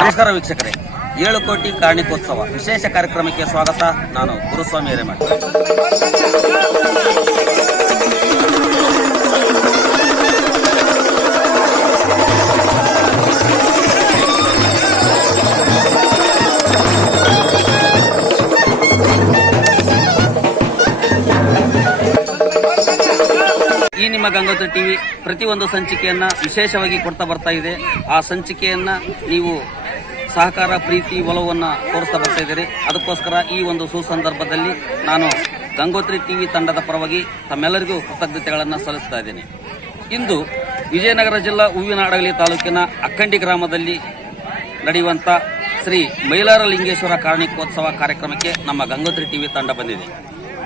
ನಮಸ್ಕಾರ ವೀಕ್ಷಕರೇ. ಏಳು ಕೋಟಿ ಕಾರ್ಣಿಕೋತ್ಸವ ವಿಶೇಷ ಕಾರ್ಯಕ್ರಮಕ್ಕೆ ಸ್ವಾಗತ ನಾನು ಗುರುಸ್ವಾಮಿ ಹಿರೇಮಠ. ಗಂಗೋತ್ರಿ ಟಿವಿ ಪ್ರತಿಯೊಂದು ಸಂಚಿಕೆಯನ್ನ ವಿಶೇಷವಾಗಿ ಕೊಡ್ತಾ ಬರ್ತಾ ಇದೆ. ಆ ಸಂಚಿಕೆಯನ್ನ ನೀವು ಸಹಕಾರ, ಪ್ರೀತಿ, ಒಲವನ್ನು ತೋರಿಸ್ತಾ ಬರ್ತಾ ಇದ್ದೀರಿ. ಅದಕ್ಕೋಸ್ಕರ ಈ ಒಂದು ಸುಸಂದರ್ಭದಲ್ಲಿ ನಾನು ಗಂಗೋತ್ರಿ ಟಿವಿ ತಂಡದ ಪರವಾಗಿ ತಮ್ಮೆಲ್ಲರಿಗೂ ಕೃತಜ್ಞತೆಗಳನ್ನು ಸಲ್ಲಿಸ್ತಾ ಇದ್ದೀನಿ. ಇಂದು ವಿಜಯನಗರ ಜಿಲ್ಲಾ ಹೂವಿನ ಹಡಗಲಿ ತಾಲೂಕಿನ ಅಕ್ಕಂಡಿ ಗ್ರಾಮದಲ್ಲಿ ನಡೆಯುವಂಥ ಶ್ರೀ ಮೈಲಾರ ಲಿಂಗೇಶ್ವರ ಕಾರಣಿಕೋತ್ಸವ ಕಾರ್ಯಕ್ರಮಕ್ಕೆ ನಮ್ಮ ಗಂಗೋತ್ರಿ ಟಿವಿ ತಂಡ ಬಂದಿದೆ.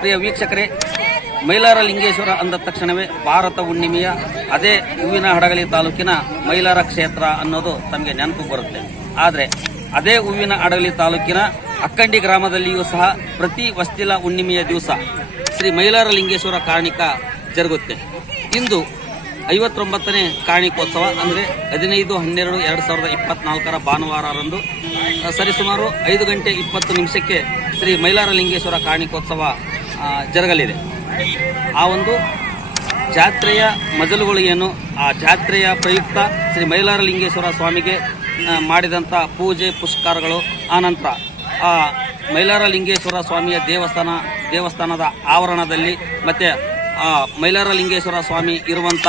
ಪ್ರಿಯ ವೀಕ್ಷಕರೇ ಮೈಲಾರ ಲಿಂಗೇಶ್ವರ ಅಂದ ತಕ್ಷಣವೇ ಭಾರತ ಹುಣ್ಣಿಮೆಯ ಅದೇ ಹೂವಿನ ಹಡಗಲಿ ತಾಲೂಕಿನ ಮೈಲಾರ ಕ್ಷೇತ್ರ ಅನ್ನೋದು ತಮಗೆ ನೆನಪು ಬರುತ್ತೆ. ಆದರೆ ಅದೇ ಹೂವಿನ ಹಡಗಲಿ ತಾಲೂಕಿನ ಅಕ್ಕಂಡಿ ಗ್ರಾಮದಲ್ಲಿಯೂ ಸಹ ಪ್ರತಿ ವಸ್ತಿಲ ಹುಣ್ಣಿಮೆಯ ದಿವಸ ಶ್ರೀ ಮೈಲಾರ ಲಿಂಗೇಶ್ವರ ಕಾರಣಿಕ ಜರುಗುತ್ತೆ. ಇಂದು ಐವತ್ತೊಂಬತ್ತನೇ ಕಾರಣಿಕೋತ್ಸವ ಅಂದರೆ ಹದಿನೈದು, ಹನ್ನೆರಡು, ಎರಡು ಸಾವಿರದ ಇಪ್ಪತ್ನಾಲ್ಕರ ಭಾನುವಾರರಂದು ಸರಿಸುಮಾರು ಐದು ಗಂಟೆ ಇಪ್ಪತ್ತು ನಿಮಿಷಕ್ಕೆ ಶ್ರೀ ಮೈಲಾರ ಲಿಂಗೇಶ್ವರ ಕಾರ್ಣಿಕೋತ್ಸವ ಜರುಗಲಿದೆ. ಆ ಒಂದು ಜಾತ್ರೆಯ ಮಜಲುಗಳು ಏನು ಆ ಜಾತ್ರೆಯ ಪ್ರಯುಕ್ತ ಶ್ರೀ ಮೈಲಾರ ಲಿಂಗೇಶ್ವರ ಸ್ವಾಮಿಗೆ ಮಾಡಿದಂಥ ಪೂಜೆ ಪುಷ್ಕಾರಗಳು. ಆನಂತರ ಆ ಮೈಲಾರ ಲಿಂಗೇಶ್ವರ ಸ್ವಾಮಿಯ ದೇವಸ್ಥಾನ, ದೇವಸ್ಥಾನದ ಆವರಣದಲ್ಲಿ ಮತ್ತೆ ಆ ಮೈಲಾರ ಲಿಂಗೇಶ್ವರ ಸ್ವಾಮಿ ಇರುವಂಥ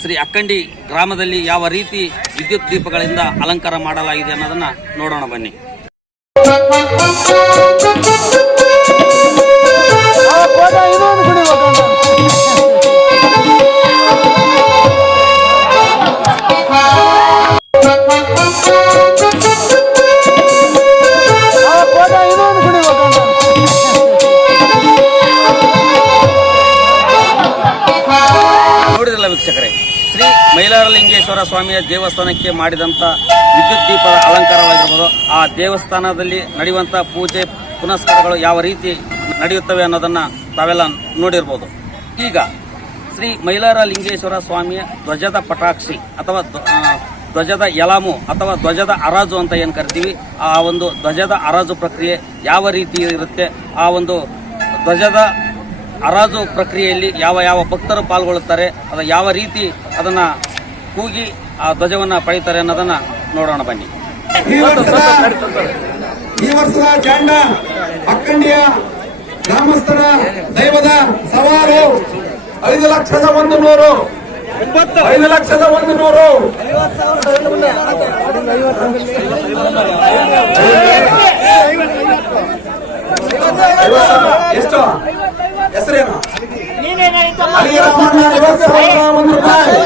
ಶ್ರೀ ಅಕ್ಕಂಡಿ ಗ್ರಾಮದಲ್ಲಿ ಯಾವ ರೀತಿ ವಿದ್ಯುತ್ ದೀಪಗಳಿಂದ ಅಲಂಕಾರ ಮಾಡಲಾಗಿದೆ ಅನ್ನೋದನ್ನ ನೋಡೋಣ ಬನ್ನಿ. ಸ್ವಾಮಿಯ ದೇವಸ್ಥಾನಕ್ಕೆ ಮಾಡಿದಂಥ ವಿದ್ಯುತ್ ದೀಪದ ಅಲಂಕಾರವಾಗಿರ್ಬೋದು, ಆ ದೇವಸ್ಥಾನದಲ್ಲಿ ನಡೆಯುವಂಥ ಪೂಜೆ ಪುನಸ್ಕಾರಗಳು ಯಾವ ರೀತಿ ನಡೆಯುತ್ತವೆ ಅನ್ನೋದನ್ನು ತಾವೆಲ್ಲ ನೋಡಿರ್ಬೋದು. ಈಗ ಶ್ರೀ ಮೈಲಾರ ಲಿಂಗೇಶ್ವರ ಸ್ವಾಮಿಯ ಧ್ವಜದ ಪಟಾಕ್ಷಿ ಅಥವಾ ಧ್ವಜದ ಯಲಾಮು ಅಥವಾ ಧ್ವಜದ ಹರಾಜು ಅಂತ ಏನು ಕರಿತೀವಿ, ಆ ಒಂದು ಧ್ವಜದ ಹರಾಜು ಪ್ರಕ್ರಿಯೆ ಯಾವ ರೀತಿ ಇರುತ್ತೆ, ಆ ಒಂದು ಧ್ವಜದ ಹರಾಜು ಪ್ರಕ್ರಿಯೆಯಲ್ಲಿ ಯಾವ ಯಾವ ಭಕ್ತರು ಪಾಲ್ಗೊಳ್ಳುತ್ತಾರೆ, ಅದು ಯಾವ ರೀತಿ ಅದನ್ನ ಕೂಗಿ ಆ ಧ್ವಜವನ್ನ ಪಡೆಯುತ್ತಾರೆ ಅನ್ನೋದನ್ನ ನೋಡೋಣ ಬನ್ನಿ. ಈ ವರ್ಷದ ಜಾಂಡ ಅಕ್ಕಂಡಿಯ ಗ್ರಾಮಸ್ಥರ ದೈವದ ಸವಾರು ಐದು ಲಕ್ಷದ ಒಂದು ನೂರು. ಐದು ಲಕ್ಷದ ಒಂದು ನೂರು. ಎಷ್ಟು? ಹೆಸರೇನು? ಒಂದು ರೂಪಾಯಿ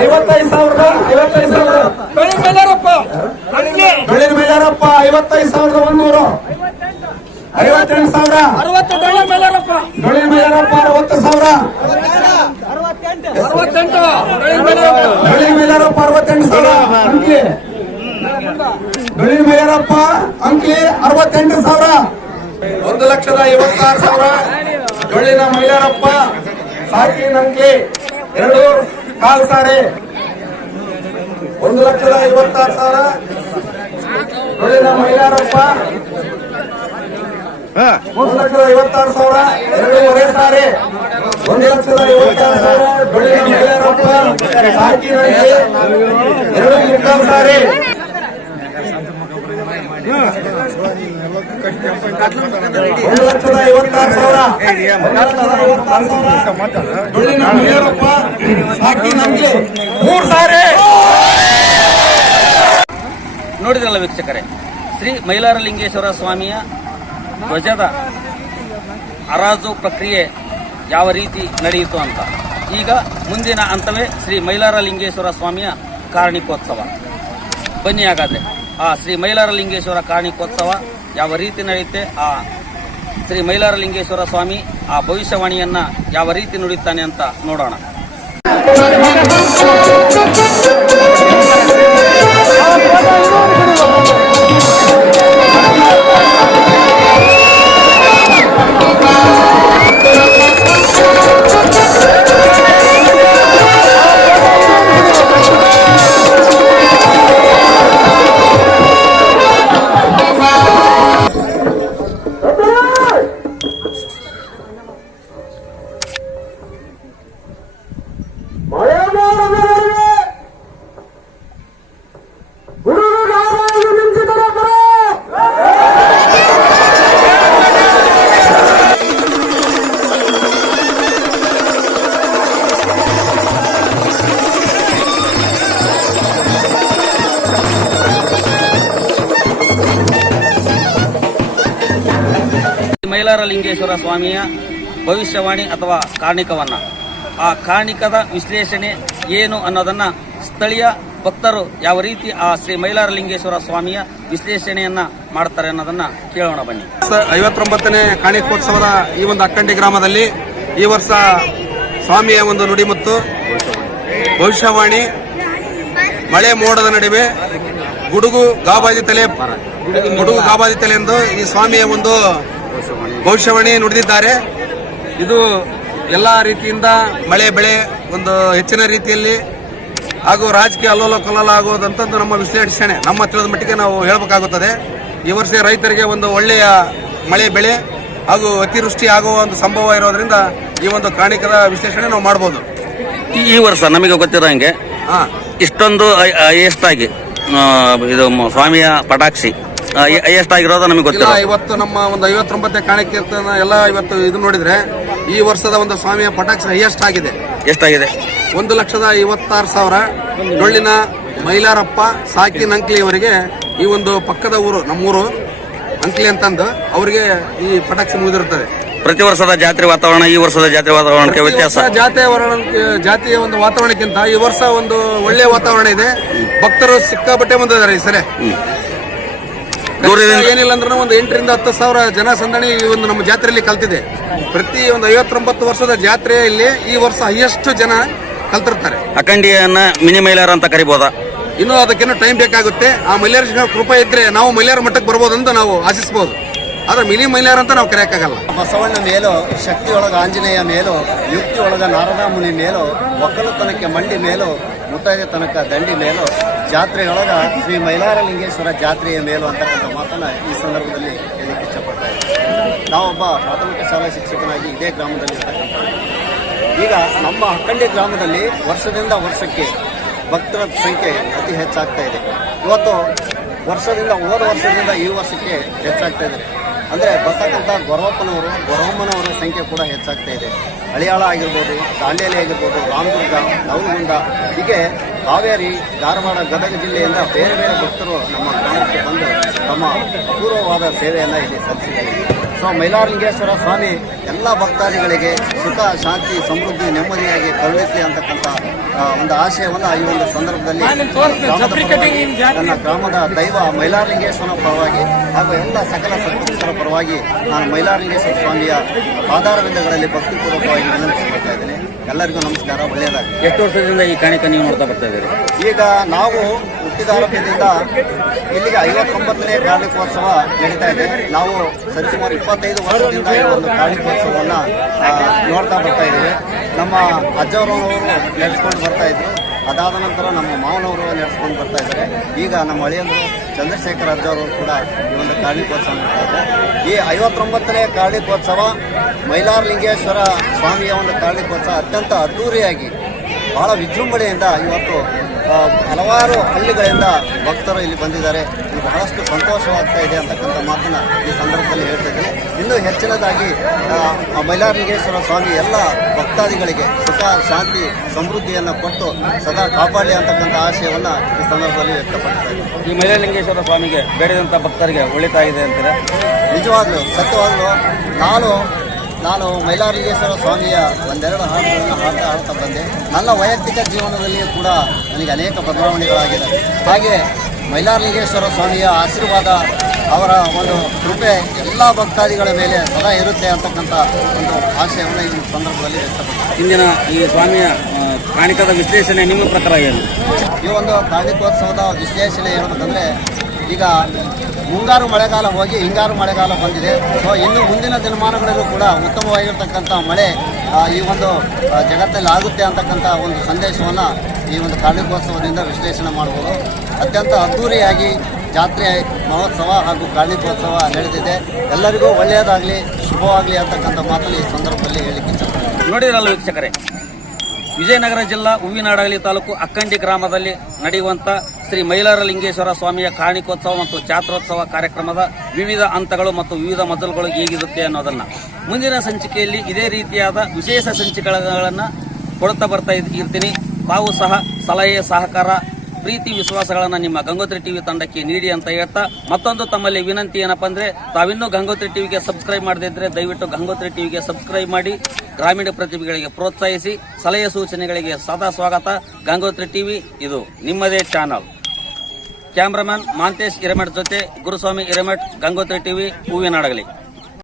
ಐವತ್ತೈದು ಸಾವಿರದ ಐವತ್ತೈದು ಸಾವಿರ ಬೆಳಿ ಮೇಲಾರಪ್ಪ ಐವತ್ತೈದು ಸಾವಿರದ ಒಂದೂರು. ಐವತ್ತೆಂಟು ಸಾವಿರ. ಡೊಳ್ಳಿನ ಮೇಲಾರಪ್ಪ ಅರವತ್ತು ಸಾವಿರ. ಡೊಳ್ಳಿನ ಮೇಲಾರಪ್ಪ ಅರವತ್ತೆಂಟು ಸಾವಿರ. ಅಂಕಿ. ಬೆಳಿ ಮೇಲಾರಪ್ಪ ಅಂಕಿ ಅರವತ್ತೆಂಟು ಸಾವಿರ. ಒಂದು ಲಕ್ಷದ ಐವತ್ತಾರು ಸಾವಿರ. ಡೊಳ್ಳಿನ ಮೈಲಾರಪ್ಪ ಸಾಕಿ ಅಂಕಿ ಎರಡು ಕಾಲ್ ಸಾರೆ. ಒಂದು ಲಕ್ಷದ ಐವತ್ತಾರು ಸಾವಿರ. ಡೊಳ್ಳಿನ ಮೈಲಾರಪ್ಪ ಒಂದು ಲಕ್ಷದ ಐವತ್ತಾರು ಸಾವಿರ ಎರಡು ಸಾರಿ. ಒಂದು ಲಕ್ಷದ ಐವತ್ತಾರು ಸಾವಿರ ಡೊಳ್ಳಿನ ಮೈಲಾರಪ್ಪ ಸಾಕಿ ಅಂಕಿ ಎರಡು ಮುಕ್ಕಾಲು ಸಾರಿ ಒಂದು ಲಕ್ಷದ ಐವತ್ತಾರು ಸಾವಿರ ಒಂದು ಲಕ್ಷದ ಐವತ್ತಾರು ಸಾವಿರ ಡೊಳ್ಳಿನ ಮೈಲಾರಪ್ಪ ಸಾಕಿನ ಅಂಕಿ ಮೂರು ಸಾರಿ ನೋಡಿದ್ರಲ್ಲ ವೀಕ್ಷಕರೇ, ಶ್ರೀ ಮೈಲಾರಲಿಂಗೇಶ್ವರ ಸ್ವಾಮಿಯ ಧ್ವಜದ ಹರಾಜು ಪ್ರಕ್ರಿಯೆ ಯಾವ ರೀತಿ ನಡೆಯಿತು ಅಂತ. ಈಗ ಮುಂದಿನ ಹಂತವೇ ಶ್ರೀ ಮೈಲಾರಲಿಂಗೇಶ್ವರ ಸ್ವಾಮಿಯ ಕಾರಣಿಕೋತ್ಸವ. ಬನ್ನಿ ಹಾಗಾದ್ರೆ. ಆ ಶ್ರೀ ಮೈಲಾರಲಿಂಗೇಶ್ವರ ಕಾರ್ಣಿಕೋತ್ಸವ ಯಾವ ರೀತಿ ನಡೆಯುತ್ತೆ, ಆ ಶ್ರೀ ಮೈಲಾರಲಿಂಗೇಶ್ವರ ಸ್ವಾಮಿ ಆ ಭವಿಷ್ಯವಾಣಿಯನ್ನ ಯಾವ ರೀತಿ ನುಡಿತಾನೆ ಅಂತ ನೋಡೋಣ. ಮೈಲಾರಲಿಂಗೇಶ್ವರ ಸ್ವಾಮಿಯ ಭವಿಷ್ಯವಾಣಿ ಅಥವಾ ಕಾಣಿಕವನ್ನ ಆ ಕಾರ್ಣಿಕದ ವಿಶ್ಲೇಷಣೆ ಏನು ಅನ್ನೋದನ್ನ ಸ್ಥಳೀಯ ಭಕ್ತರು ಯಾವ ರೀತಿ ಆ ಶ್ರೀ ಮೈಲಾರಲಿಂಗೇಶ್ವರ ಸ್ವಾಮಿಯ ವಿಶ್ಲೇಷಣೆಯನ್ನ ಮಾಡ್ತಾರೆ ಅನ್ನೋದನ್ನ ಕೇಳೋಣ ಬನ್ನಿ. ಐವತ್ತೊಂಬತ್ತನೇ ಕಾಣಿಕೋತ್ಸವದ ಈ ಒಂದು ಅಕ್ಕಂಡಿ ಗ್ರಾಮದಲ್ಲಿ ಈ ವರ್ಷ ಸ್ವಾಮಿಯ ಒಂದು ನುಡಿಮುತ್ತು, ಭವಿಷ್ಯವಾಣಿ, ಮಳೆ ಮೋಡದ ನಡುವೆ ಗುಡುಗು ಗಾಬಾದಿ ತಲೆ, ಗುಡುಗು ಗಾಬಾದಿ ತಲೆ ಎಂದು ಈ ಸ್ವಾಮಿಯ ಒಂದು ಭವಿಷ್ಯವಾಣಿ ನುಡಿದಿದ್ದಾರೆ. ಇದು ಎಲ್ಲ ರೀತಿಯಿಂದ ಮಳೆ ಬೆಳೆ ಒಂದು ಹೆಚ್ಚಿನ ರೀತಿಯಲ್ಲಿ ಹಾಗೂ ರಾಜಕೀಯ ಅಲ್ಲೋಲ ಕಲ್ಲೋಲ ಆಗೋದಂತದ್ದು ನಮ್ಮ ವಿಶ್ಲೇಷಣೆ. ನಮ್ಮ ತಿಳಿದ ಮಟ್ಟಿಗೆ ನಾವು ಹೇಳಬೇಕಾಗುತ್ತದೆ. ಈ ವರ್ಷ ರೈತರಿಗೆ ಒಂದು ಒಳ್ಳೆಯ ಮಳೆ ಬೆಳೆ ಹಾಗೂ ಅತಿವೃಷ್ಟಿ ಆಗುವ ಒಂದು ಸಂಭವ ಇರೋದ್ರಿಂದ ಈ ಒಂದು ಕಾಣಿಕದ ವಿಶ್ಲೇಷಣೆ ನಾವು ಮಾಡ್ಬೋದು. ಈ- ವರ್ಷ ನಮಗೆ ಗೊತ್ತಿರೋಂಗೆ ಹಾ. ಇಷ್ಟೊಂದು ಎಷ್ಟಾಗಿ ಇದು ಸ್ವಾಮಿಯ ಪಟಾಕ್ಷಿ ಎಷ್ಟಾಗಿರೋದು ನಮಗೆ ಗೊತ್ತಿಲ್ಲ. ಇವತ್ತು ನಮ್ಮ ಒಂದು ಐವತ್ತೊಂಬತ್ತನೇ ಕಾಣಕೀರ್ತನ ಎಲ್ಲ ಇವತ್ತು ಇದು ನೋಡಿದ್ರೆ ಈ ವರ್ಷದ ಒಂದು ಸ್ವಾಮಿಯ ಪಟಾಕ್ಷಿ ಹೈಯೆಸ್ಟ್ ಆಗಿದೆ. ಎಷ್ಟಾಗಿದೆ? ಒಂದು ಲಕ್ಷದ ಐವತ್ತಾರು ಸಾವಿರ. ಡೊಳ್ಳಿನ ಮೈಲಾರಪ್ಪ ಸಾಕಿ ನಂಕ್ಲಿ ಅವರಿಗೆ ಈ ಒಂದು ಪಕ್ಕದ ಊರು ನಮ್ಮೂರು ಅಂಕ್ಲಿ ಅಂತಂದು ಅವರಿಗೆ ಈ ಪಟಾಕ್ಷಿ ಮುಗಿದಿರುತ್ತದೆ. ಪ್ರತಿ ವರ್ಷದ ಜಾತ್ರೆ ವಾತಾವರಣ ಈ ವರ್ಷದ ಜಾತ್ರೆ ವಾತಾವರಣಕ್ಕೆ ವ್ಯತ್ಯಾಸ? ಜಾತಿಯ ಜಾತಿಯ ಒಂದು ವಾತಾವರಣಕ್ಕಿಂತ ಈ ವರ್ಷ ಒಂದು ಒಳ್ಳೆಯ ವಾತಾವರಣ ಇದೆ. ಭಕ್ತರು ಸಿಕ್ಕಾಪಟ್ಟೆ ಬಂದಿದ್ದಾರೆ ಈ ಸಲ. ದೂರದಿಂದ ಏನಿಲ್ಲ ಅಂದ್ರೆ ಒಂದು ಎಂಟರಿಂದ ಹತ್ತು ಸಾವಿರ ಜನ ಸಂದಣಿ ಈ ಒಂದು ನಮ್ಮ ಜಾತ್ರೆಯಲ್ಲಿ ಕಲ್ತಿದೆ. ಪ್ರತಿ ಒಂದು ಐವತ್ತೊಂಬತ್ತು ವರ್ಷದ ಜಾತ್ರೆಯಲ್ಲಿ ಈ ವರ್ಷ ಹೈಯೆಸ್ಟ್ ಜನ ಕಲ್ತಿರ್ತಾರೆ. ಅಖಂಡಿಯನ್ನ ಮಿನಿ ಮೈಲಾರ ಅಂತ ಕರಿಬೋದಾ? ಇನ್ನೂ ಅದಕ್ಕೇನು ಟೈಮ್ ಬೇಕಾಗುತ್ತೆ. ಆ ಮೈಲಾರ ಕೃಪೆ ಇದ್ರೆ ನಾವು ಮೈಲಾರ ಮಟ್ಟಕ್ಕೆ ಬರ್ಬೋದು ಅಂತ ನಾವು ಆಶಿಸಬಹುದು ಆದ್ರೆ ಮಿಲಿ ಮೈಲಾರ ಅಂತ ನಾವು ಕರೆಯಕ್ಕಾಗಲ್ಲ. ಬಸವಣ್ಣ ಮೇಲೋ, ಶಕ್ತಿಯೊಳಗ ಆಂಜನೇಯ ಮೇಲೋ, ಯುಕ್ತಿಯೊಳಗ ನಾರದ ಮುನಿ ಮೇಲೋ, ಒಕ್ಕಲುತನಕ್ಕೆ ಮಂಡಿ ಮೇಲೋ ಮುತ್ತೈದೆ ತನಕ ದಂಡಿ ಮೇಲೋ, ಜಾತ್ರೆಯೊಳಗ ಶ್ರೀ ಮೈಲಾರಲಿಂಗೇಶ್ವರ ಜಾತ್ರೆಯ ಮೇಲೋ ಅಂತಕ್ಕಂಥ ಮಾತನ್ನ ಈ ಸಂದರ್ಭದಲ್ಲಿ ಹೇಳಿಕ್ಕೆ ಇಷ್ಟಪಡ್ತಾ ನಾವೊಬ್ಬ ಪ್ರಾಥಮಿಕ ಶಾಲಾ ಶಿಕ್ಷಕನಾಗಿ ಇದೇ ಗ್ರಾಮದಲ್ಲಿ ಈಗ ನಮ್ಮ ಅಕ್ಕಂಡಿ ಗ್ರಾಮದಲ್ಲಿ ವರ್ಷದಿಂದ ವರ್ಷಕ್ಕೆ ಭಕ್ತರ ಸಂಖ್ಯೆ ಅತಿ ಹೆಚ್ಚಾಗ್ತಾ ಇದೆ. ಇವತ್ತು ವರ್ಷದಿಂದ ಹೋದ ವರ್ಷದಿಂದ ಈ ವರ್ಷಕ್ಕೆ ಹೆಚ್ಚಾಗ್ತಾ ಇದೆ. ಅಂದರೆ ಬರ್ತಕ್ಕಂಥ ಗೊರವಪ್ಪನವರು, ಗೊರವಮ್ಮನವರ ಸಂಖ್ಯೆ ಕೂಡ ಹೆಚ್ಚಾಗ್ತಾ ಇದೆ. ಹಳಿಯಾಳ ಆಗಿರ್ಬೋದು ದಾಂಡೇಲಿ ಆಗಿರ್ಬೋದು, ರಾಮದುರ್ಗ ನವಲಗುಂದ ಹೀಗೆ ಹಾವೇರಿ ಧಾರವಾಡ, ಗದಗ ಜಿಲ್ಲೆಯಿಂದ ಬೇರೆ ಬೇರೆ ಭಕ್ತರು ನಮ್ಮ ಗ್ರಾಮಕ್ಕೆ ಬಂದು ತಮ್ಮ ಅಪೂರ್ವವಾದ ಸೇವೆಯನ್ನು ಇಲ್ಲಿ ಸಲ್ಲಿಸಿದ್ದಾರೆ. ಸೊ ಮೈಲಾರಲಿಂಗೇಶ್ವರ ಸ್ವಾಮಿ ಎಲ್ಲ ಭಕ್ತಾದಿಗಳಿಗೆ ಸುಖ ಶಾಂತಿ ಸಮೃದ್ಧಿ ನೆಮ್ಮದಿಯಾಗಿ ಕರುಣಿಸಲಿ ಅಂತಕ್ಕಂಥ ಒಂದು ಆಶಯವನ್ನು ಈ ಒಂದು ಸಂದರ್ಭದಲ್ಲಿ ನನ್ನ ಗ್ರಾಮದ ದೈವ ಮೈಲಾರಲಿಂಗೇಶ್ವರ ಪರವಾಗಿ ಹಾಗೂ ಎಲ್ಲ ಸಕಲ ಸತ್ಪುರುಷರ ಪರವಾಗಿ ನಾನು ಮೈಲಾರಲಿಂಗೇಶ್ವರ ಸ್ವಾಮಿಯ ಆಧಾರವಿಂದಗಳಲ್ಲಿ ಭಕ್ತಿಪೂರ್ವಕವಾಗಿ ವಿನಂತಿಸಿಕೊಳ್ತಾ ಇದ್ದೇನೆ. ಎಲ್ಲರಿಗೂ ನಮಸ್ಕಾರ ಒಳ್ಳೆಯದಾಗಲಿ. ಎಷ್ಟು ವರ್ಷದಿಂದ ಈ ಕಾಣಿಕೆ ನೀವು ನೋಡ್ತಾ ಬರ್ತಾ ಇದ್ದೀರಿ? ಈಗ ನಾವು ಹುಟ್ಟಿದಾರಭ್ಯದಿಂದ ಇಲ್ಲಿಗೆ ಐವತ್ತೊಂಬತ್ತನೇ ಕಾರ್ಣಿಕೋತ್ಸವ ನಡೀತಾ ಇದೆ. ನಾವು ಸರಿಸುಮಾರು ಇಪ್ಪತ್ತೈದು ವರ್ಷದಿಂದ ಈ ಒಂದು ಕಾರ್ಣಿಕೋತ್ಸವವನ್ನು ನೋಡ್ತಾ ಬರ್ತಾ ಇದ್ದೀವಿ. ನಮ್ಮ ಅಜ್ಜವರವರು ನಡೆಸ್ಕೊಂಡು ಬರ್ತಾ ಇದ್ರು. ಅದಾದ ನಂತರ ನಮ್ಮ ಮಾವನವರು ನಡೆಸ್ಕೊಂಡು ಬರ್ತಾ ಇದ್ದಾರೆ. ಈಗ ನಮ್ಮ ಹಳೆಯರು ಚಂದ್ರಶೇಖರ್ ಅಜ್ಜವರು ಕೂಡ ಈ ಒಂದು ಕಾರ್ಣಿಕೋತ್ಸವ ಮಾಡ್ತಾ ಇದ್ದಾರೆ ಈ ಐವತ್ತೊಂಬತ್ತನೇ ಕಾರ್ಣಿಕೋತ್ಸವ ಮೈಲಾರಲಿಂಗೇಶ್ವರ ಸ್ವಾಮಿಯ ಒಂದು ಕಾರ್ಣಿಕೋತ್ಸವ ಅತ್ಯಂತ ಅದ್ದೂರಿಯಾಗಿ ಬಹಳ ವಿಜೃಂಭಣೆಯಿಂದ ಇವತ್ತು ಹಲವಾರು ಹಳ್ಳಿಗಳಿಂದ ಭಕ್ತರು ಇಲ್ಲಿ ಬಂದಿದ್ದಾರೆ. ಬಹಳಷ್ಟು ಸಂತೋಷವಾಗ್ತಾ ಇದೆ ಅಂತಕ್ಕಂಥ ಮಾತನ್ನು ಈ ಸಂದರ್ಭದಲ್ಲಿ ಹೇಳ್ತಾ ಇದ್ದೀನಿ. ಇನ್ನೂ ಹೆಚ್ಚಿನದಾಗಿ ಮೈಲಾರಲಿಂಗೇಶ್ವರ ಸ್ವಾಮಿ ಎಲ್ಲ ಭಕ್ತಾದಿಗಳಿಗೆ ಸುಖ ಶಾಂತಿ ಸಮೃದ್ಧಿಯನ್ನು ಕೊಟ್ಟು ಸದಾ ಕಾಪಾಡಲಿ ಅಂತಕ್ಕಂಥ ಆಶಯವನ್ನು ಈ ಸಂದರ್ಭದಲ್ಲಿ ವ್ಯಕ್ತಪಡಿಸ್ತಾ ಇದ್ದೀನಿ. ಈ ಮೈಲಾರಲಿಂಗೇಶ್ವರ ಸ್ವಾಮಿಗೆ ಬೇಡಿದಂಥ ಭಕ್ತರಿಗೆ ಒಳಿತಾಗಿದೆ ಅಂತಾರೆ? ನಿಜವಾಗ್ಲೂ ಸತ್ಯವಾಗ್ಲೂ ನಾನು ನಾನು ಮೈಲಾರಲಿಂಗೇಶ್ವರ ಸ್ವಾಮಿಯ ಒಂದೆರಡು ಹಾಡುಗಳನ್ನು ಹಾಡ್ತಾ ಹಾಡ್ತಾ ಬಂದೆ. ನನ್ನ ವೈಯಕ್ತಿಕ ಜೀವನದಲ್ಲಿಯೂ ಕೂಡ ನನಗೆ ಅನೇಕ ಬದಲಾವಣೆಗಳಾಗಿದೆ ಹಾಗೆ ಮೈಲಾರಲಿಂಗೇಶ್ವರ ಸ್ವಾಮಿಯ ಆಶೀರ್ವಾದ ಅವರ ಒಂದು ಕೃಪೆ ಎಲ್ಲ ಭಕ್ತಾದಿಗಳ ಮೇಲೆ ಸದಾ ಇರುತ್ತೆ ಅಂತಕ್ಕಂಥ ಒಂದು ಆಶಯವನ್ನು ಈ ಸಂದರ್ಭದಲ್ಲಿ ವ್ಯಕ್ತಪಡಿಸ್ತೀನಿ ಇಂದಿನ ಈ ಸ್ವಾಮಿಯ ಕಾಣಿಕದ ವಿಶ್ಲೇಷಣೆ ನಿಮ್ಮ ಪ್ರಕಾರ ಏನು? ಈ ಒಂದು ಕಾರ್ಣಿಕೋತ್ಸವದ ವಿಶ್ಲೇಷಣೆ ಹೇಳ್ಬೇಕಂದ್ರೆ ಈಗ ಮುಂಗಾರು ಮಳೆಗಾಲ ಹೋಗಿ ಹಿಂಗಾರು ಮಳೆಗಾಲ ಬಂದಿದೆ. ಸೊ ಇನ್ನು ಮುಂದಿನ ದಿನಮಾನಗಳಲ್ಲೂ ಕೂಡ ಉತ್ತಮವಾಗಿರ್ತಕ್ಕಂಥ ಮಳೆ ಈ ಒಂದು ಜಗತ್ತಲ್ಲಿ ಆಗುತ್ತೆ ಅಂತಕ್ಕಂಥ ಒಂದು ಸಂದೇಶವನ್ನು ಈ ಒಂದು ಕಾರ್ಣಿಕೋತ್ಸವದಿಂದ ವಿಶ್ಲೇಷಣೆ ಮಾಡ್ಬೋದು. ಅತ್ಯಂತ ಅದ್ಧೂರಿಯಾಗಿ ಜಾತ್ರೆ, ಮಹೋತ್ಸವ ಹಾಗೂ ಕಾರ್ಣಿಕೋತ್ಸವ ನಡೆದಿದೆ. ಎಲ್ಲರಿಗೂ ಒಳ್ಳೆಯದಾಗಲಿ, ಶುಭವಾಗಲಿ ಅಂತಕ್ಕಂಥ ಮಾತನ್ನು ಈ ಸಂದರ್ಭದಲ್ಲಿ ಹೇಳಿಕೆ ನೋಡಿರಲ್ಲ ವೀಕ್ಷಕರೇ, ವಿಜಯನಗರ ಜಿಲ್ಲಾ ಹೂವಿನಾಡಗಲಿ ತಾಲೂಕು ಅಕ್ಕಂಡಿ ಗ್ರಾಮದಲ್ಲಿ ನಡೆಯುವಂತ ಶ್ರೀ ಮೈಲಾರಲಿಂಗೇಶ್ವರ ಸ್ವಾಮಿಯ ಕಾಣಿಕೋತ್ಸವ ಮತ್ತು ಚಾತ್ರೋತ್ಸವ ಕಾರ್ಯಕ್ರಮದ ವಿವಿಧ ಹಂತಗಳು ಮತ್ತು ವಿವಿಧ ಮಜಲುಗಳು ಹೇಗಿರುತ್ತೆ ಅನ್ನೋದನ್ನ ಮುಂದಿನ ಸಂಚಿಕೆಯಲ್ಲಿ ಇದೇ ರೀತಿಯಾದ ವಿಶೇಷ ಸಂಚಿಕೆಗಳನ್ನು ಕೊಡುತ್ತಾ ಬರ್ತಾ ಇರ್ತೀನಿ. ತಾವು ಸಹ ಸಲಹೆ, ಸಹಕಾರ, ಪ್ರೀತಿ, ವಿಶ್ವಾಸಗಳನ್ನು ನಿಮ್ಮ ಗಂಗೋತ್ರಿ ಟಿವಿ ತಂಡಕ್ಕೆ ನೀಡಿ ಅಂತ ಹೇಳ್ತಾ ಮತ್ತೊಂದು ತಮ್ಮಲ್ಲಿ ವಿನಂತಿ ಏನಪ್ಪ ಅಂದರೆ ತಾವಿನ್ನೂ ಗಂಗೋತ್ರಿ ಟಿವಿಗೆ ಸಬ್ಸ್ಕ್ರೈಬ್ ಮಾಡದಿದ್ರೆ ದಯವಿಟ್ಟು ಗಂಗೋತ್ರಿ ಟಿವಿಗೆ ಸಬ್ಸ್ಕ್ರೈಬ್ ಮಾಡಿ. ಗ್ರಾಮೀಣ ಪ್ರತಿಭೆಗಳಿಗೆ ಪ್ರೋತ್ಸಾಹಿಸಿ ಸಲಹೆ ಸೂಚನೆಗಳಿಗೆ ಸದಾ ಸ್ವಾಗತ. ಗಂಗೋತ್ರಿ ಟಿವಿ, ಇದು ನಿಮ್ಮದೇ ಚಾನಲ್. ಕ್ಯಾಮ್ರಾಮನ್ ಮಾಂತೇಶ್ ಹಿರೇಮಠ್ ಜೊತೆ ಗುರುಸ್ವಾಮಿ ಹಿರೇಮಠ್, ಗಂಗೋತ್ರಿ ಟಿವಿ ಹೂವಿನಾಡಗಲಿ